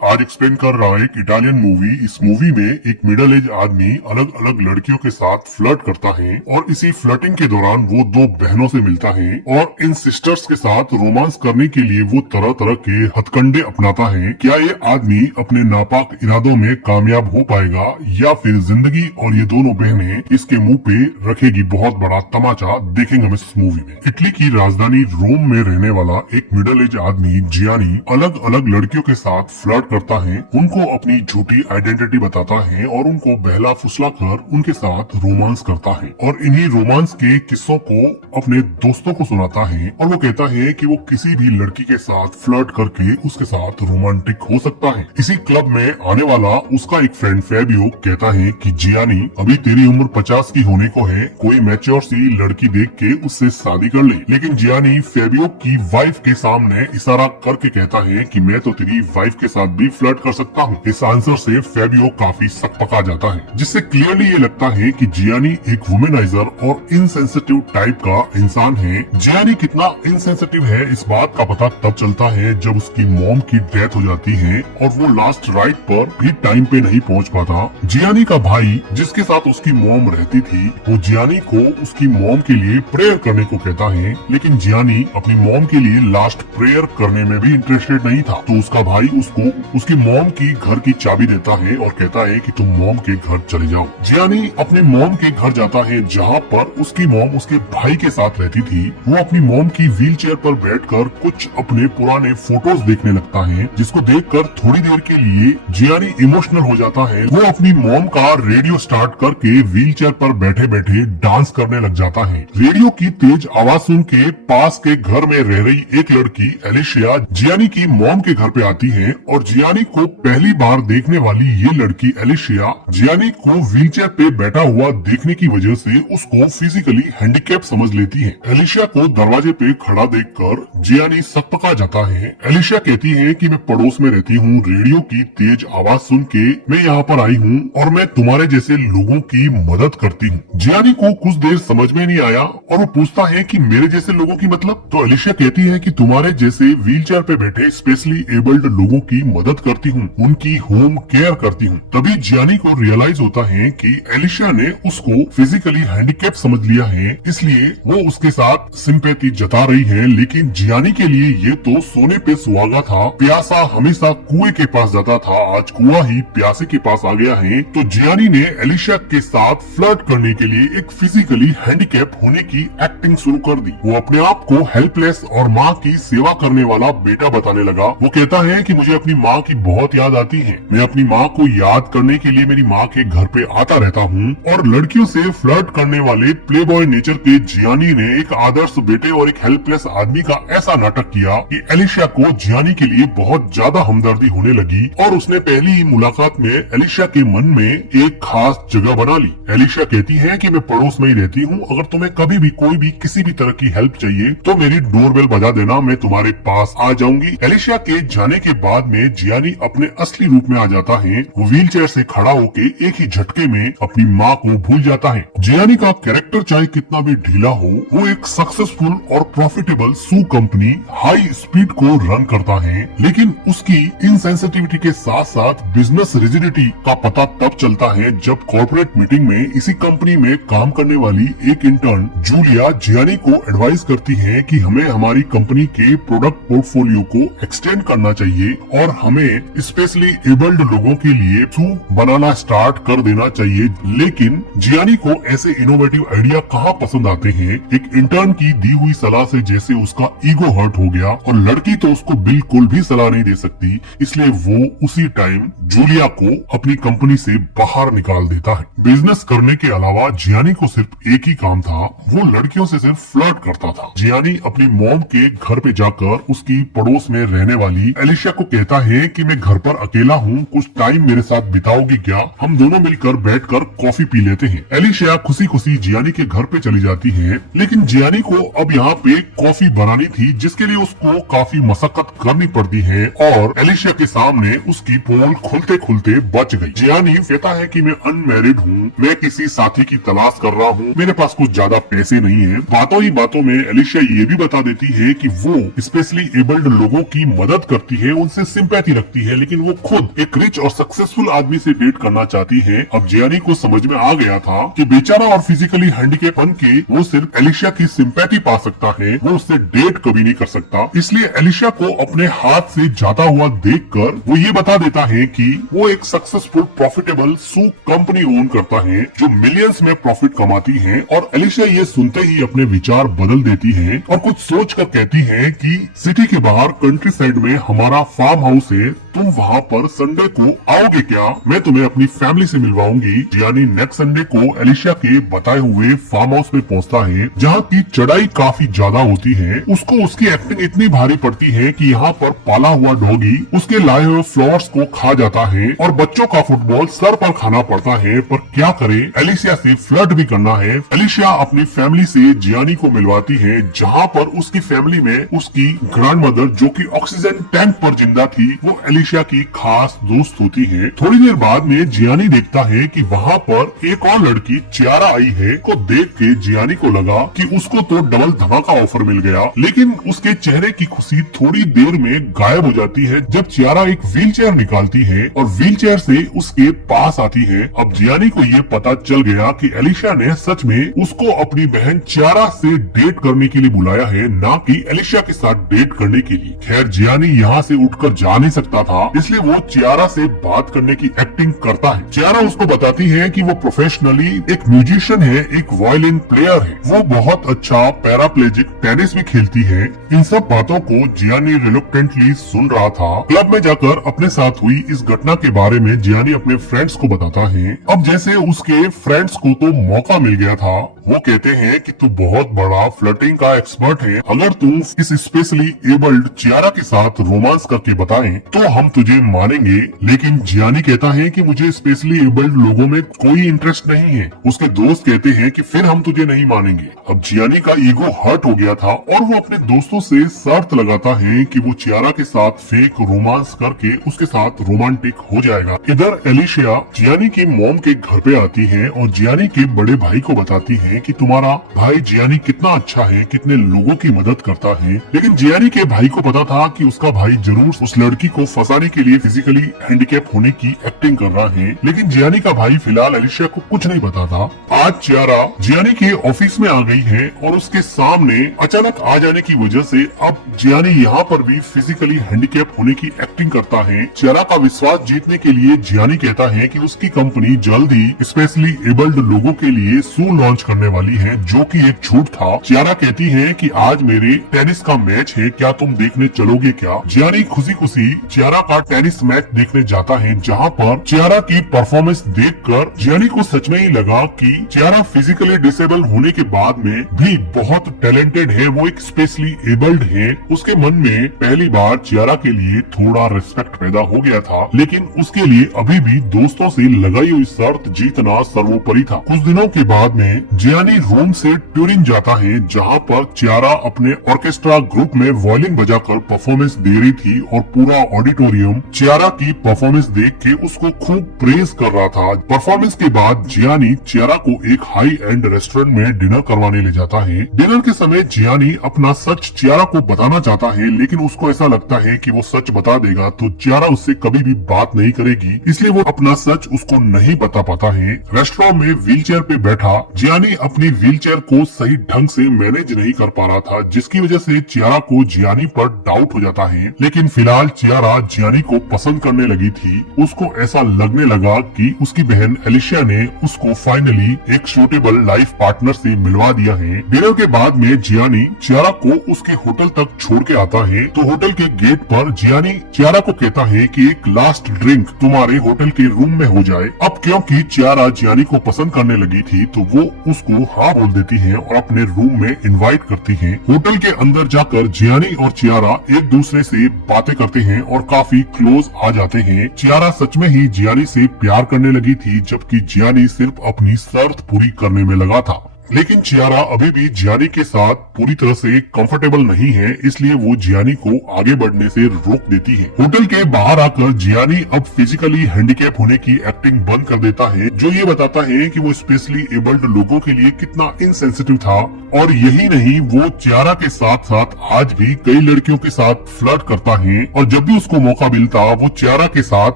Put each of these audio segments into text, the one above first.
आज एक्सप्लेन कर रहा है एक इटालियन मूवी। इस मूवी में एक मिडिल एज आदमी अलग अलग लड़कियों के साथ फ्लर्ट करता है और इसी फ्लर्टिंग के दौरान वो दो बहनों से मिलता है और इन सिस्टर्स के साथ रोमांस करने के लिए वो तरह तरह के हथकंडे अपनाता है। क्या ये आदमी अपने नापाक इरादों में कामयाब हो पाएगा या फिर जिंदगी और ये दोनों बहनें इसके मुंह पे रखेगी बहुत बड़ा तमाचा, देखेंगे हम इस मूवी में। इटली की राजधानी रोम में रहने वाला एक मिडिल एज आदमी जियानी अलग अलग लड़कियों के साथ फ्लर्ट करता है, उनको अपनी झूठी आइडेंटिटी बताता है और उनको बहला फुसला कर उनके साथ रोमांस करता है और इन्हीं रोमांस के किस्सों को अपने दोस्तों को सुनाता है और वो कहता है कि वो किसी भी लड़की के साथ फ्लर्ट करके उसके साथ रोमांटिक हो सकता है। इसी क्लब में आने वाला उसका एक फ्रेंड फेबियो कहता है कि जियानी, अभी तेरी उम्र 50 की होने को है, कोई मैच्योर सी लड़की देख के उससे शादी कर ले। लेकिन जियानी फेबियो की वाइफ के सामने इशारा करके कहता है कि मैं तो तेरी वाइफ के साथ भी फ्लर्ट कर सकता हूँ। इस आंसर से फेबियो काफी सकपका जाता है, जिससे क्लियरली ये लगता है कि जियानी एक वुमेनाइजर और इनसेंसिटिव टाइप का इंसान है। जियानी कितना इनसेंसिटिव है इस बात का पता तब चलता है जब उसकी मॉम की डेथ हो जाती है और वो लास्ट राइट पर भी टाइम पे नहीं पहुंच पाता। जियानी का भाई जिसके साथ उसकी मॉम रहती थी, वो जियानी को उसकी मॉम के लिए प्रेयर करने को कहता है, लेकिन जियानी अपनी मॉम के लिए लास्ट प्रेयर करने में भी इंटरेस्टेड नहीं था। तो उसका भाई उसको उसकी मॉम की घर की चाबी देता है और कहता है कि तुम मॉम के घर चले जाओ। जियानी अपने मॉम के घर जाता है जहाँ पर उसकी मॉम उसके भाई के साथ रहती थी। वो अपनी मॉम की व्हीलचेयर पर बैठकर कुछ अपने पुराने फोटोज देखने लगता है, जिसको देखकर थोड़ी देर के लिए जियानी इमोशनल हो जाता है। वो अपनी मॉम का रेडियो स्टार्ट करके व्हीलचेयर पर बैठे बैठे डांस करने लग जाता है। रेडियो की तेज आवाज सुन के पास के घर में रह रही एक लड़की एलिशिया जियानी की मॉम के घर पे आती है और जियानी को पहली बार देखने वाली ये लड़की एलिशिया जियानी को व्हीलचेयर पे बैठा हुआ देखने की वजह से उसको फिजिकली हैंडीकैप समझ लेती है। एलिशिया को दरवाजे पे खड़ा देखकर जियानी सकपका जाता है। एलिशिया कहती है कि मैं पड़ोस में रहती हूँ, रेडियो की तेज आवाज सुन के मैं यहाँ पर आई हूँ और मैं तुम्हारे जैसे लोगों की मदद करती हूँ। जियानी को कुछ देर समझ में नहीं आया और वो पूछता है कि मेरे जैसे लोगों की मतलब? तो एलिशिया कहती है कि तुम्हारे जैसे व्हीलचेयर पे बैठे स्पेशली एबल्ड लोगों की मदद करती हूँ, उनकी होम केयर करती हूँ। तभी जियानी को रियलाइज होता है कि एलिशिया ने उसको फिजिकली हैंडीकैप समझ लिया है, इसलिए वो उसके साथ सिंपैथी जता रही है। लेकिन जियानी के लिए ये तो सोने पे सुहागा था। प्यासा हमेशा कुएं के पास जाता था, आज कुआं ही प्यासे के पास आ गया है। तो जियानी ने एलिशिया के साथ फ्लर्ट करने के लिए एक फिजिकली हैंडीकैप होने की एक्टिंग शुरू कर दी। वो अपने आप को हेल्पलेस और माँ की सेवा करने वाला बेटा बताने लगा। वो कहता है कि मुझे अपनी माँ की बहुत याद आती है, मैं अपनी माँ को याद करने के लिए मेरी माँ के घर पे आता रहता हूँ। और लड़कियों से फ्लर्ट करने वाले प्लेबॉय नेचर के जियानी ने एक आदर्श बेटे और एक हेल्पलेस आदमी का ऐसा नाटक किया कि एलिशिया को जियानी के लिए बहुत ज्यादा हमदर्दी होने लगी और उसने पहली ही मुलाकात में एलिशिया के मन में एक खास जगह बना ली। एलिशिया कहती है कि मैं पड़ोस में ही रहती हूँ, अगर तुम्हें कभी भी कोई भी किसी भी तरह की हेल्प चाहिए तो मेरी डोरबेल बजा देना, मैं तुम्हारे पास आ जाऊंगी। एलिशिया के जाने के बाद में जियानी अपने असली रूप में आ जाता है। वो व्हीलचेयर से खड़ा होके एक ही झटके में अपनी माँ को भूल जाता है। जियानी का कैरेक्टर चाहे कितना भी ढीला हो, वो एक सक्सेसफुल और प्रॉफिटेबल शू कंपनी हाई स्पीड को रन करता है। लेकिन उसकी इनसेंसिटिविटी के साथ साथ बिजनेस रिजिडिटी का पता तब चलता है जब कॉर्पोरेट मीटिंग में इसी कंपनी में काम करने वाली एक इंटर्न जूलिया जियानी को एडवाइस करती है कि हमें हमारी कंपनी के प्रोडक्ट पोर्टफोलियो को एक्सटेंड करना चाहिए और हमें स्पेशली एबल्ड लोगों के लिए शू बनाना स्टार्ट कर देना चाहिए। लेकिन जियानी को ऐसे इनोवेटिव आइडिया कहाँ पसंद आते हैं। एक इंटर्न की दी हुई सलाह से जैसे उसका ईगो हर्ट हो गया और लड़की तो उसको बिल्कुल भी सलाह नहीं दे सकती, इसलिए वो उसी टाइम जूलिया को अपनी कंपनी से बाहर निकाल देता है। बिजनेस करने के अलावा जियानी को सिर्फ एक ही काम था, वो लड़कियों से सिर्फ फ्लर्ट करता था। जियानी अपनी मॉम के घर पे जाकर उसकी पड़ोस में रहने वाली एलिशिया को कहता है कि मैं घर पर अकेला हूँ, कुछ टाइम मेरे साथ बिताओगी क्या? हम दोनों मिलकर बैठकर कॉफी पी लेते हैं। एलिशिया खुशी खुशी जियानी के घर पे चली जाती है, लेकिन जियानी को अब यहाँ पे कॉफी बनानी थी, जिसके लिए उसको काफी मशक्कत करनी पड़ती है और एलिशिया के सामने उसकी पोल खुलते खुलते बच गई। जियानी कहता है कि मैं अनमैरिड हूँ, मैं किसी साथी की तलाश कर रहा हूँ, मेरे पास कुछ ज्यादा पैसे नहीं है। बातों ही बातों में एलिशिया ये भी बता देती है कि वो स्पेशली एबल्ड लोगों की मदद करती है, उनसे सिंपैथी सिंपैथी रखती है, लेकिन वो खुद एक रिच और सक्सेसफुल आदमी से डेट करना चाहती है। अब जियानी को समझ में आ गया था कि बेचारा और फिजिकली हैंडीकैप बन के वो सिर्फ एलिशा की सिंपैथी पा सकता है, वो उससे डेट कभी नहीं कर सकता। इसलिए एलिशा को अपने हाथ से जाता हुआ देखकर वो ये बता देता है कि वो एक सक्सेसफुल प्रॉफिटेबल शू कंपनी ओन करता है जो मिलियंस में प्रॉफिट कमाती है। और एलिशा ये सुनते ही अपने विचार बदल देती है और कुछ सोच कर कहती है कि सिटी के बाहर कंट्री साइड में हमारा फार्म हाउस है, तुम वहाँ पर संडे को आओगे क्या? मैं तुम्हें अपनी फैमिली से मिलवाऊंगी। जियानी नेक्स्ट संडे को एलिशा के बताए हुए फार्म हाउस में पहुँचता है, जहाँ की चढ़ाई काफी ज्यादा होती है। उसको उसकी एक्टिंग इतनी भारी पड़ती है कि यहाँ पर पाला हुआ डॉगी उसके लाए हुए फ्लावर्स को खा जाता है और बच्चों का फुटबॉल सर पर खाना पड़ता है। पर क्या करे, एलिशा से फ्लर्ट भी करना है। एलिशा अपनी फैमिली से जियानी को मिलवाती है, जहाँ पर उसकी फैमिली में उसकी ग्रैंडमदर जो कि ऑक्सीजन टैंक पर जिंदा थी, वो एलिशा की खास दोस्त होती है। थोड़ी देर बाद में जियानी देखता है कि वहाँ पर एक और लड़की चियारा आई है। को देख के जियानी को लगा कि उसको तो डबल धमाका ऑफर मिल गया, लेकिन उसके चेहरे की खुशी थोड़ी देर में गायब हो जाती है जब चियारा एक व्हीलचेयर निकालती है और व्हीलचेयर से उसके पास आती है। अब जियानी को ये पता चल गया कि एलिशा ने सच में उसको अपनी बहन चियारा से डेट करने के लिए बुलाया है, ना कि एलिशा के साथ डेट करने के लिए। खैर जियानी यहाँ से उठकर जा नहीं सकता था, इसलिए वो चियारा से बात करने की एक्टिंग करता है। चियारा उसको बताती है कि वो प्रोफेशनली एक म्यूजिशियन है, एक वायलिन प्लेयर है, वो बहुत अच्छा पैराप्लेजिक टेनिस भी खेलती है। इन सब बातों को जियानी रिलुक्टेंटली सुन रहा था। क्लब में जाकर अपने साथ हुई इस घटना के बारे में जियानी अपने फ्रेंड्स को बताता है। अब जैसे उसके फ्रेंड्स को तो मौका मिल गया था, वो कहते हैं कि तू बहुत बड़ा फ्लर्टिंग का एक्सपर्ट है, अगर तू इस स्पेशली एबल्ड चियारा के साथ रोमांस करके बताएं तो हम तुझे मानेंगे। लेकिन जियानी कहता है कि मुझे स्पेशली एबल्ड लोगों में कोई इंटरेस्ट नहीं है। उसके दोस्त कहते हैं कि फिर हम तुझे नहीं मानेंगे। अब जियानी का ईगो हर्ट हो गया था और वो अपने दोस्तों से शर्त लगाता है कि वो चियारा के साथ फेक रोमांस करके उसके साथ रोमांटिक हो जाएगा। इधर एलिशा जियानी के मॉम के घर पे आती है और जियानी के बड़े भाई को बताती है कि तुम्हारा भाई जियानी कितना अच्छा है, कितने लोगों की मदद करता है। लेकिन जियानी के भाई को पता था कि उसका भाई जरूर उस लड़की को फंसाने के लिए फिजिकली हैंडीकैप होने की एक्टिंग कर रहा है। लेकिन जियानी का भाई फिलहाल एलिशा को कुछ नहीं पता था। आज चियारा जियानी के ऑफिस में आ गई है और उसके सामने अचानक आ जाने की वजह से अब जियानी यहाँ पर भी फिजिकली हैंडीकैप होने की एक्टिंग करता है। चियारा का विश्वास जीतने के लिए जियानी कहता है कि उसकी कंपनी जल्द ही स्पेशली एबल्ड लोगों के लिए शू लॉन्च करने वाली है, जो कि एक झूठ था। चियारा कहती है कि आज मेरे टेनिस का मैच है, क्या तुम देखने चलोगे क्या? जियानी खुशी खुशी चियारा का टेनिस मैच देखने जाता है, जहाँ पर चियारा की परफॉर्मेंस देखकर जियानी को सच में ही लगा कि चियारा फिजिकली डिसेबल होने के बाद में भी बहुत टैलेंटेड है, वो एक स्पेशली एबल्ड है। उसके मन में पहली बार चियारा के लिए थोड़ा रिस्पेक्ट पैदा हो गया था, लेकिन उसके लिए अभी भी दोस्तों से लगाई हुई शर्त जीतना सर्वोपरि था। कुछ दिनों के बाद में जियानी रोम से ट्यूरिन जाता है, जहाँ पर चियारा अपने ऑर्केस्ट्रा ग्रुप में वायलिन बजाकर परफॉर्मेंस दे रही थी और पूरा ऑडिटोरियम चियारा की परफॉर्मेंस देख के उसको खूब प्रेज कर रहा था। परफॉर्मेंस के बाद जियानी चियारा को एक हाई एंड रेस्टोरेंट में डिनर करवाने ले जाता है। डिनर के समय जियानी अपना सच चियारा को बताना चाहता है, लेकिन उसको ऐसा लगता है कि वो सच बता देगा तो चियारा उससे कभी भी बात नहीं करेगी, इसलिए वो अपना सच उसको नहीं बता पाता है। रेस्टोरेंट में व्हीलचेयर पे बैठा जियानी अपनी व्हीलचेयर को सही ढंग से मैनेज नहीं कर पा रहा था, जिसकी वजह से चियारा को जियानी पर डाउट हो जाता है। लेकिन फिलहाल चियारा जियानी को पसंद करने लगी थी। उसको ऐसा लगने लगा कि उसकी बहन एलिशा ने उसको फाइनली एक सूटेबल लाइफ पार्टनर से मिलवा दिया है। डिनर के बाद में जियानी चियारा को उसके होटल तक छोड़ के आता है, तो होटल के गेट पर जियानी चियारा को कहता है कि एक लास्ट ड्रिंक तुम्हारे होटल के रूम में हो जाए। अब क्योंकि चियारा जियानी को पसंद करने लगी थी, तो वो उसको हाँ बोल देती है और अपने रूम में इनवाइट करती है। होटल के अंदर जाकर जियानी और चियारा एक दूसरे से बातें करते हैं और काफी क्लोज आ जाते हैं। चियारा सच में ही जियानी से प्यार करने लगी थी, जबकि जियानी सिर्फ अपनी शर्त पूरी करने में लगा था। लेकिन चियारा अभी भी जियानी के साथ पूरी तरह से कंफर्टेबल नहीं है, इसलिए वो जियानी को आगे बढ़ने से रोक देती है। होटल के बाहर आकर जियानी अब फिजिकली हैंडीकैप होने की एक्टिंग बंद कर देता है, जो ये बताता है कि वो स्पेशली एबल्ड लोगों के लिए कितना इनसेंसिटिव था। और यही नहीं, वो चियारा के साथ साथ आज भी कई लड़कियों के साथ फ्लर्ट करता है, और जब भी उसको मौका मिलता वो चियारा के साथ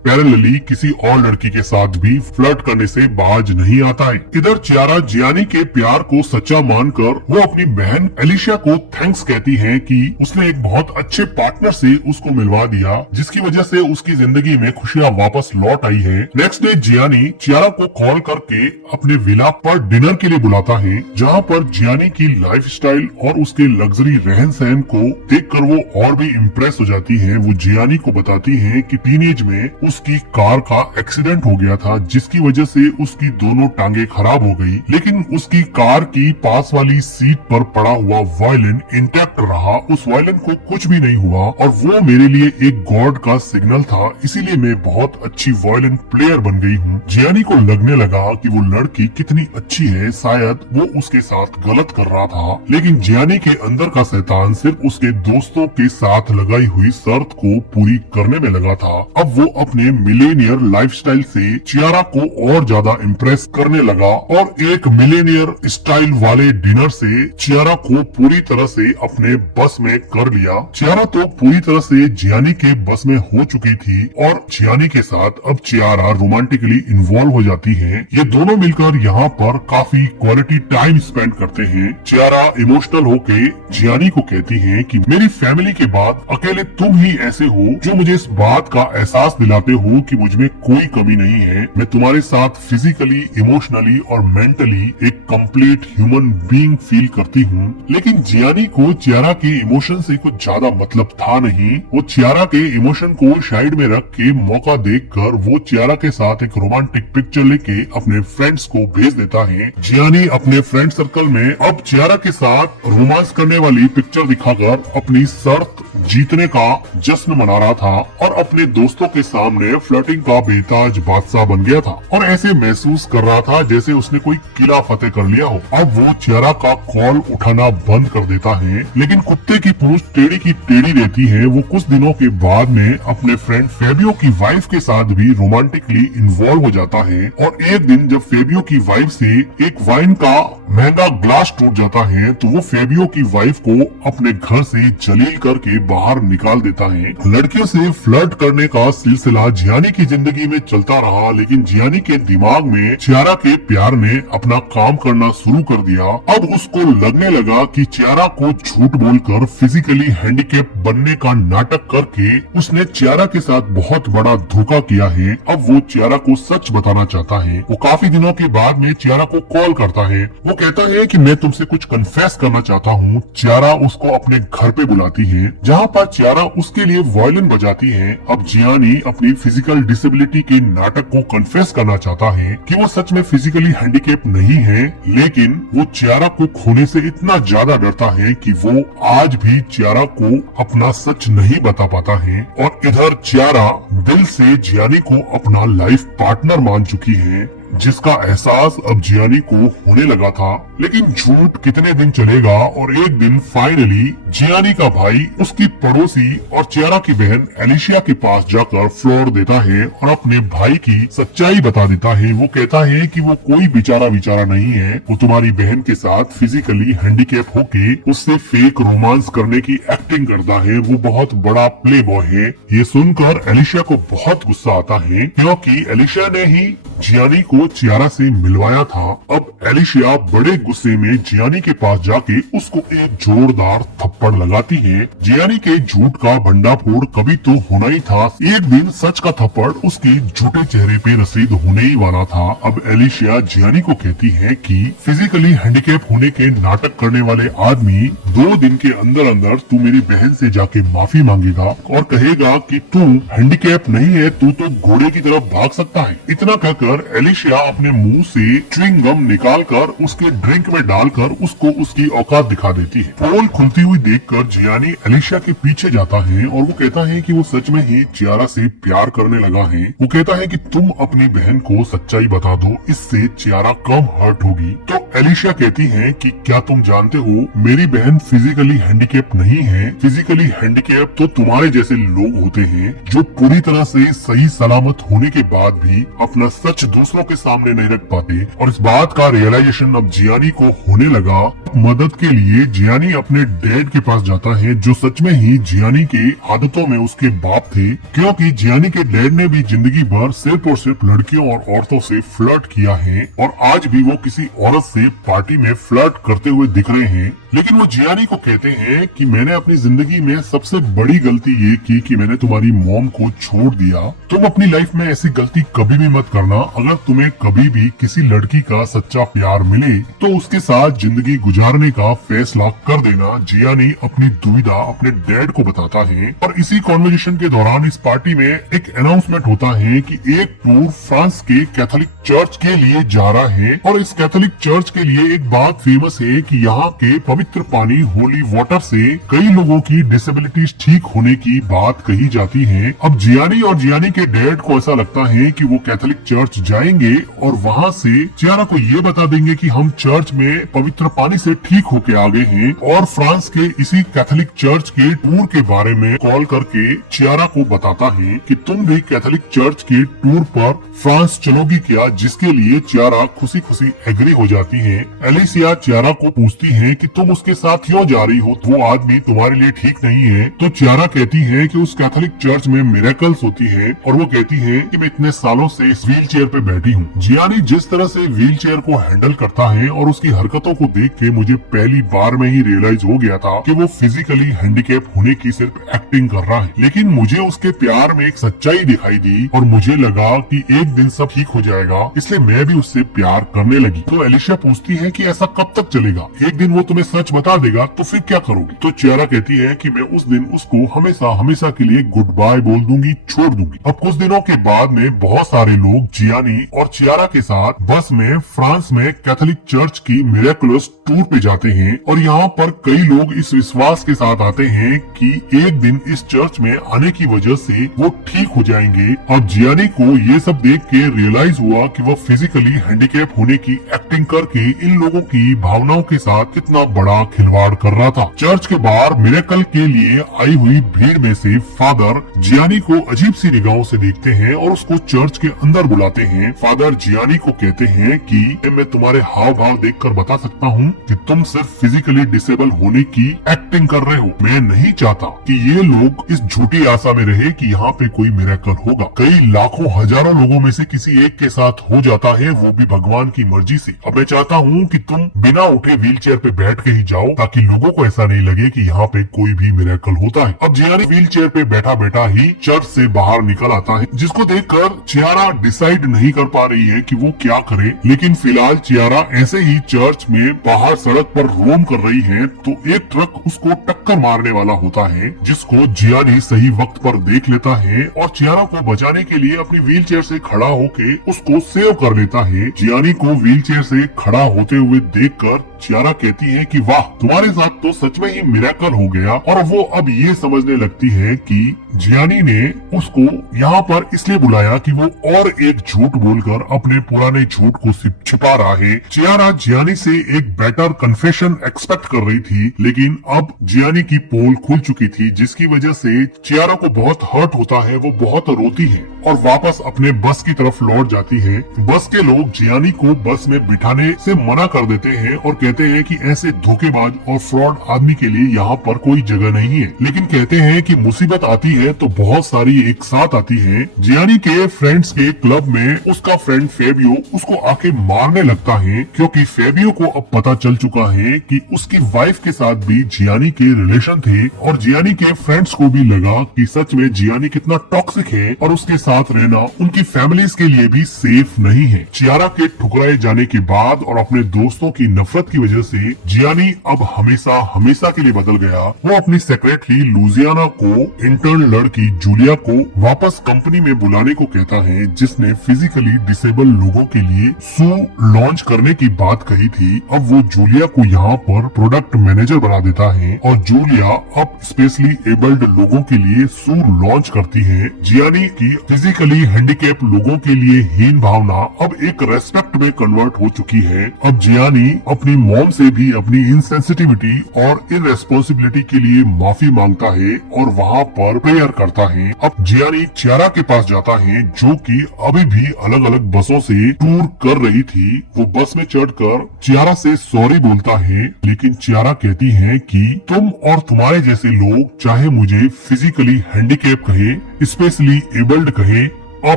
पैरेलली किसी और लड़की के साथ भी फ्लर्ट करने से बाज नहीं आता है। इधर चियारा जियानी के प्यार को सच्चा मानकर वो अपनी बहन एलिशिया को थैंक्स कहती है कि उसने एक बहुत अच्छे पार्टनर से उसको मिलवा दिया, जिसकी वजह से उसकी जिंदगी में खुशियां वापस लौट आई है। नेक्स्ट डे जियानी चियारा को कॉल करके अपने विला पर डिनर के लिए बुलाता है, जहाँ पर जियानी की लाइफस्टाइल और उसके लग्जरी रहन सहन को देखकर वो और भी इम्प्रेस हो जाती है। वो जियानी को बताती है कि टीनेज में उसकी कार का एक्सीडेंट हो गया था, जिसकी वजह से उसकी दोनों टांगे खराब हो गई, लेकिन उसकी कार की पास वाली सीट पर पड़ा हुआ वायलिन इंटैक्ट रहा। उस वायलिन को कुछ भी नहीं हुआ और वो मेरे लिए एक गॉड का सिग्नल था, इसीलिए मैं बहुत अच्छी वायलिन प्लेयर बन गई हूँ। जियानी को लगने लगा कि वो लड़की कितनी अच्छी है, शायद वो उसके साथ गलत कर रहा था, लेकिन जियानी के अंदर का शैतान सिर्फ उसके दोस्तों के साथ लगाई हुई शर्त को पूरी करने में लगा था। अब वो अपने मिलेनियर लाइफस्टाइल से चियारा को और ज्यादा इम्प्रेस करने लगा और एक मिलेनियर स्टाइल वाले डिनर से चियारा को पूरी तरह से अपने बस में कर लिया। चियारा तो पूरी तरह से जियानी के बस में हो चुकी थी और जियानी के साथ अब चियारा रोमांटिकली इन्वॉल्व हो जाती है। ये दोनों मिलकर यहाँ पर काफी क्वालिटी टाइम स्पेंड करते हैं। चियारा इमोशनल होके जियानी को कहती है कि मेरी फैमिली के बाद अकेले तुम ही ऐसे हो जो मुझे इस बात का एहसास दिलाते हो कि मुझ में कोई कमी नहीं है। मैं तुम्हारे साथ फिजिकली, इमोशनली और मेंटली एक कंप्लीट ह्यूमन बीइंग फील करती हूँ। लेकिन जियानी को चियारा के इमोशन से कुछ ज्यादा मतलब था नहीं। वो चियारा के इमोशन को साइड में रख के मौका देखकर वो चियारा के साथ एक रोमांटिक पिक्चर लेके अपने फ्रेंड्स को भेज देता है। जियानी अपने फ्रेंड सर्कल में अब चियारा के साथ रोमांस करने वाली पिक्चर दिखाकर अपनी शर्त जीतने का जश्न मना रहा था और अपने दोस्तों के सामने फ्लर्टिंग का बेताज बादशाह बन गया था और ऐसे महसूस कर रहा था जैसे उसने कोई किला फतेह कर लिया हो। अब वो चियारा का कॉल उठाना बंद कर देता है, लेकिन कुत्ते की पूंछ टेढ़ी की टेढ़ी रहती है। वो कुछ दिनों के बाद में अपने फ्रेंड फेबियो की वाइफ के साथ भी रोमांटिकली इन्वॉल्व हो जाता है और एक दिन जब फेबियो की वाइफ से एक वाइन का महंगा ग्लास टूट जाता है तो वो फेबियो की वाइफ को अपने घर से जलील करके बाहर निकाल देता है। लड़कियों से फ्लर्ट करने का सिलसिला जियानी की जिंदगी में चलता रहा, लेकिन जियानी के दिमाग में चियारा के प्यार ने अपना काम करना शुरू कर दिया। अब उसको लगने लगा कि चियारा को झूठ बोलकर फिजिकली हैंडीकैप बनने का नाटक करके उसने चियारा के साथ बहुत बड़ा धोखा किया है। अब वो चियारा को सच बताना चाहता है। वो काफी दिनों के बाद में चियारा को कॉल करता है। वो कहता है कि मैं तुमसे कुछ कन्फेस करना चाहता हूँ। चियारा उसको अपने घर पे बुलाती है, जहाँ पर चियारा उसके लिए वायलिन बजाती है। अब जियानी अपनी फिजिकल डिसेबिलिटी के नाटक को कन्फेस करना चाहता है कि वो सच में फिजिकली हैंडीकैप नहीं है, लेकिन वो चियारा को खोने से इतना ज्यादा डरता है कि वो आज भी चियारा को अपना सच नहीं बता पाता है। और इधर चियारा दिल से जियानी को अपना लाइफ पार्टनर मान चुकी है, जिसका एहसास अब जियानी को होने लगा था। लेकिन झूठ कितने दिन चलेगा और एक दिन फाइनली जियानी का भाई उसकी पड़ोसी और चियारा की बहन एलिशिया के पास जाकर फ्लोर देता है और अपने भाई की सच्चाई बता देता है। वो कहता है कि वो कोई बेचारा नहीं है, वो तुम्हारी बहन के साथ फिजिकली हैंडीकैप होके उससे फेक रोमांस करने की एक्टिंग करता है। वो बहुत बड़ा प्ले बॉय है। ये सुनकर एलिशिया को बहुत गुस्सा आता है, क्योंकि एलिशिया ने ही जियानी को चियारा से मिलवाया था। अब एलिशिया बड़े गुस्से में जियानी के पास जाके उसको एक जोरदार थप्पड़ लगाती है। जियानी के झूठ का भंडाफोड़ कभी तो होना ही था। एक दिन सच का थप्पड़ उसके झूठे चेहरे पे रसीद होने ही वाला था। अब एलिशिया जियानी को कहती है कि फिजिकली हैंडीकैप होने के नाटक करने वाले आदमी 2 दिन के अंदर अंदर तू मेरी बहन से जाके माफी मांगेगा और कहेगा कि तू हैंडीकैप नहीं है, तू तो घोड़े की तरफ भाग सकता है। इतना कहकर एलिशिया एलिसिया अपने मुंह से च्युइंग गम निकालकर उसके ड्रिंक में डालकर उसको उसकी औकात दिखा देती है। पोल खुलती हुई देखकर जियानी एलिसिया के पीछे जाता है और वो कहता है कि वो सच में ही चियारा से प्यार करने लगा है। वो कहता है कि तुम अपनी बहन को सच्चाई बता दो, इससे चियारा कम हर्ट होगी। तो एलिसिया कहती है कि क्या तुम जानते हो मेरी बहन फिजिकली हैंडीकैप नहीं है। फिजिकली हैंडीकैप तो तुम्हारे जैसे लोग होते हैं जो पूरी तरह से सही सलामत होने के बाद भी अपना सच दूसरों के सामने नहीं रख पाते। और इस बात का रियलाइजेशन अब जियानी को होने लगा। मदद के लिए जियानी अपने डैड के पास जाता है जो सच में ही जियानी के आदतों में उसके बाप थे, क्योंकि जियानी के डैड ने भी जिंदगी भर सिर्फ और सिर्फ लड़कियों और औरतों से फ्लर्ट किया है और आज भी वो किसी औरत से पार्टी में फ्लर्ट करते हुए दिख रहे हैं। लेकिन वो जियानी को कहते हैं कि मैंने अपनी जिंदगी में सबसे बड़ी गलती ये की कि मैंने तुम्हारी मॉम को छोड़ दिया। तुम अपनी लाइफ में ऐसी गलती कभी भी मत करना। अगर तुम्हें कभी भी किसी लड़की का सच्चा प्यार मिले तो उसके साथ जिंदगी गुजारने का फैसला कर देना। जियानी अपनी दुविधा अपने डैड को बताता है और इसी कॉन्वर्सेशन के दौरान इस पार्टी में एक अनाउंसमेंट होता है कि एक टूर फ्रांस के कैथोलिक चर्च के लिए जा रहा है और इस कैथोलिक चर्च के लिए एक बात फेमस है कि यहाँ के पवित्र पानी होली वाटर से कई लोगों की डिसेबिलिटीज ठीक होने की बात कही जाती है। अब जियानी और जियानी के डैड को ऐसा लगता है कि वो कैथोलिक चर्च जाएंगे और वहाँ से चियारा को ये बता देंगे कि हम चर्च में पवित्र पानी से ठीक होके आ गए हैं और फ्रांस के इसी कैथोलिक चर्च के टूर के बारे में कॉल करके चियारा को बताता है कि तुम भी कैथोलिक चर्च के टूर पर फ्रांस चलोगी क्या, जिसके लिए चियारा खुशी खुशी एग्री हो जाती है। एलिसिया चियारा को पूछती है कि तुम उसके साथ क्यों जा रही हो, वो आदमी तुम्हारे लिए ठीक नहीं है। तो चियारा कहती है कि उस कैथोलिक चर्च में मिरेकल्स होती है और वो कहती है कि मैं इतने सालों से इस व्हील चेयर पे बैठी हूँ। जियानी जिस तरह से व्हील चेयर को हैंडल करता है और उसकी हरकतों को देख के मुझे पहली बार में ही रियलाइज हो गया था कि वो फिजिकली हैंडीकैप होने की सिर्फ एक्टिंग कर रहा है। लेकिन मुझे उसके प्यार में एक सच्चाई दिखाई दी और मुझे लगा कि एक दिन सब ठीक हो जाएगा, इसलिए मैं भी उससे प्यार करने लगी। तो एलिसिया पूछती है कि ऐसा कब तक चलेगा, एक दिन वो तुम्हें सच बता देगा तो फिर क्या करोगी। तो चियारा कहती है कि मैं उस दिन उसको हमेशा हमेशा के लिए गुड बाय बोल दूंगी, छोड़ दूंगी। अब कुछ दिनों के बाद में बहुत सारे लोग जियानी और चियारा के साथ बस में फ्रांस में कैथोलिक चर्च की मिरेकुलस टूर पे जाते हैं और यहाँ पर कई लोग इस विश्वास के साथ आते हैं कि एक दिन इस चर्च में आने की वजह से वो ठीक हो जाएंगे। अब जियानी को ये सब देख के रियलाइज हुआ कि वो फिजिकली हैंडीकैप होने की एक्टिंग करके इन लोगों की भावनाओं के साथ कितना बड़ा खिलवाड़ कर रहा था। चर्च के बाहर मिरेकल के लिए आई हुई भीड़ में से फादर जियानी को अजीब सी निगाहों से देखते हैं और उसको चर्च के अंदर बुलाते हैं। फादर जियानी को कहते हैं कि मैं तुम्हारे हाव भाव देखकर बता सकता हूँ कि तुम सिर्फ फिजिकली डिसेबल होने की एक्टिंग कर रहे हो। मैं नहीं चाहता कि ये लोग इस झूठी आशा में रहे कि यहाँ पे कोई मिरेकल होगा। कई लाखों हजारों लोगों में से किसी एक के साथ हो जाता है, वो भी भगवान की मर्जी से। अब मैं चाहता हूँ कि तुम बिना उठे व्हील चेयर पे बैठ के ही जाओ ताकि लोगों को ऐसा नहीं लगे कि यहाँ पे कोई भी मिरेकल होता है। अब जियानी व्हील चेयर पे बैठा बैठा ही चर्च से बाहर निकल आता है, जिसको देखकर चियारा डिसाइड नहीं कर पा रही है कि वो क्या करे। लेकिन फिलहाल चियारा ऐसे ही चर्च में बाहर सड़क पर रोम कर रही है तो एक ट्रक उसको टक्कर मारने वाला होता है, जिसको जियानी सही वक्त पर देख लेता है और चियारा को बचाने के लिए अपनी व्हील चेयर से खड़ा होके उसको सेव कर लेता है। जियानी को व्हील चेयर से खड़ा होते हुए देखकर चियारा कहती है कि वाह, तुम्हारे साथ तो सच में ही मिरेकल हो गया। और वो अब ये समझने लगती है कि जियानी ने उसको यहाँ पर इसलिए बुलाया कि वो और एक झूठ बोलकर अपने पुराने झूठ को छिपा रहा है। चियारा जियानी से एक बेटर कन्फेशन एक्सपेक्ट कर रही थी, लेकिन अब जियानी की पोल खुल चुकी थी, जिसकी वजह से चियारा को बहुत हर्ट होता है। वो बहुत रोती है और वापस अपने बस की तरफ लौट जाती है। बस के लोग जियानी को बस में बिठाने से मना कर देते हैं और कहते हैं कि ऐसे धोखेबाज और फ्रॉड आदमी के लिए यहाँ पर कोई जगह नहीं है। लेकिन कहते हैं कि मुसीबत आती है तो बहुत सारी एक साथ आती है। जियानी के फ्रेंड्स के क्लब में उसका फ्रेंड फेबियो उसको आके मारने लगता है, क्योंकि फेबियो को अब पता चल चुका है कि उसकी वाइफ के साथ भी जियानी के रिलेशन थे और जियानी के फ्रेंड्स को भी लगा कि सच में जियानी कितना टॉक्सिक है और उसके साथ रहना उनकी फैमिलीज के लिए भी सेफ नहीं है। चियारा के ठुकराए जाने के बाद और अपने दोस्तों की नफरत की वजह से जियानी अब हमेशा हमेशा के लिए बदल गया। वो अपनी सेक्रेटरी लुजियाना को इंटर्न लड़की जूलिया को वापस कंपनी में बुलाने को कहता है, जिसने फिजिकली डिसेबल लोगों के लिए सू लॉन्च करने की बात कही थी, अब वो जूलिया को यहाँ पर प्रोडक्ट मैनेजर बना देता है और जूलिया अब स्पेशली एबल्ड लोगों के लिए सू लॉन्च करती है। जियानी की फिजिकली हैंडीकैप लोगों के लिए हीन भावना अब एक रेस्पेक्ट में कन्वर्ट हो चुकी है। अब जियानी अपनी मॉम से भी अपनी इनसेंसिटिविटी और इररेस्पॉन्सिबिलिटी के लिए माफी मांगता है और वहाँ पर प्रेयर करता है। अब जियानी चियारा के पास जाता है जो कि अभी भी अलग अलग बसों से टूर कर रही थी। वो बस में चढ़कर चियारा से सॉरी बोलता है, लेकिन चियारा कहती है कि तुम और तुम्हारे जैसे लोग चाहे मुझे फिजिकली हैंडीकैप कहे, स्पेशली एबल्ड कहे, a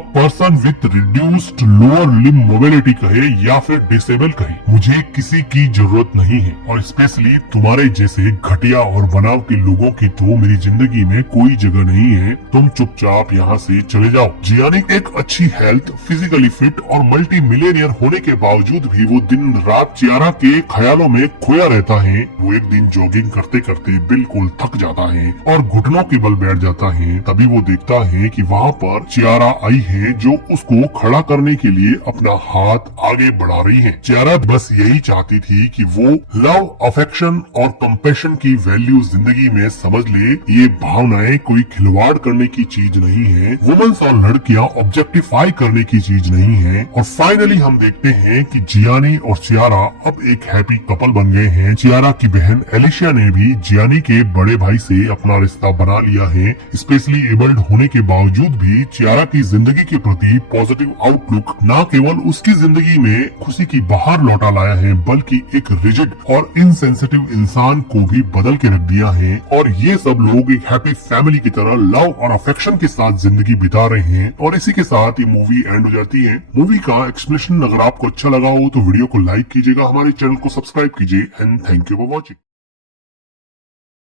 person with reduced lower limb mobility कहे या फिर डिसेबल कहे, मुझे किसी की जरूरत नहीं है और स्पेशली तुम्हारे जैसे घटिया और बनाव के लोगों की तो मेरी जिंदगी में कोई जगह नहीं है। तुम चुपचाप यहाँ से चले जाओ। जियानी एक अच्छी हेल्थ, फिजिकली फिट और मल्टी मिलेनियर होने के बावजूद भी वो दिन रात चियारा के ख्यालों में खोया रहता है। वो एक दिन जॉगिंग करते करते बिल्कुल थक जाता है और घुटनों के बल बैठ जाता है। तभी वो देखता है कि वहाँ पर चियारा है जो उसको खड़ा करने के लिए अपना हाथ आगे बढ़ा रही है। चियारा बस यही चाहती थी कि वो लव, अफेक्शन और कंपैशन की वैल्यू जिंदगी में समझ ले। ये भावनाएं कोई खिलवाड़ करने की चीज नहीं है। वुमेन्स और लड़कियां ऑब्जेक्टिफाई करने की चीज नहीं है। और फाइनली हम देखते हैं कि जियानी और चियारा अब एक हैप्पी कपल बन गए हैं। चियारा की बहन एलिशिया ने भी जियानी के बड़े भाई से अपना रिश्ता बना लिया है। स्पेशली एबल्ड होने के बावजूद भी चियारा की जिंदगी के प्रति पॉजिटिव आउटलुक न केवल उसकी जिंदगी में खुशी की बहार लौटा लाया है, बल्कि एक रिजिड और इनसेंसिटिव इंसान को भी बदल के रख दिया है। और ये सब लोग एक हैप्पी फैमिली की तरह लव और अफेक्शन के साथ जिंदगी बिता रहे हैं। और इसी के साथ ये मूवी एंड हो जाती है। मूवी का एक्सप्लेनेशन अगर आपको अच्छा लगा हो तो वीडियो को लाइक कीजिएगा, हमारे चैनल को सब्सक्राइब कीजिए and thank you for watching.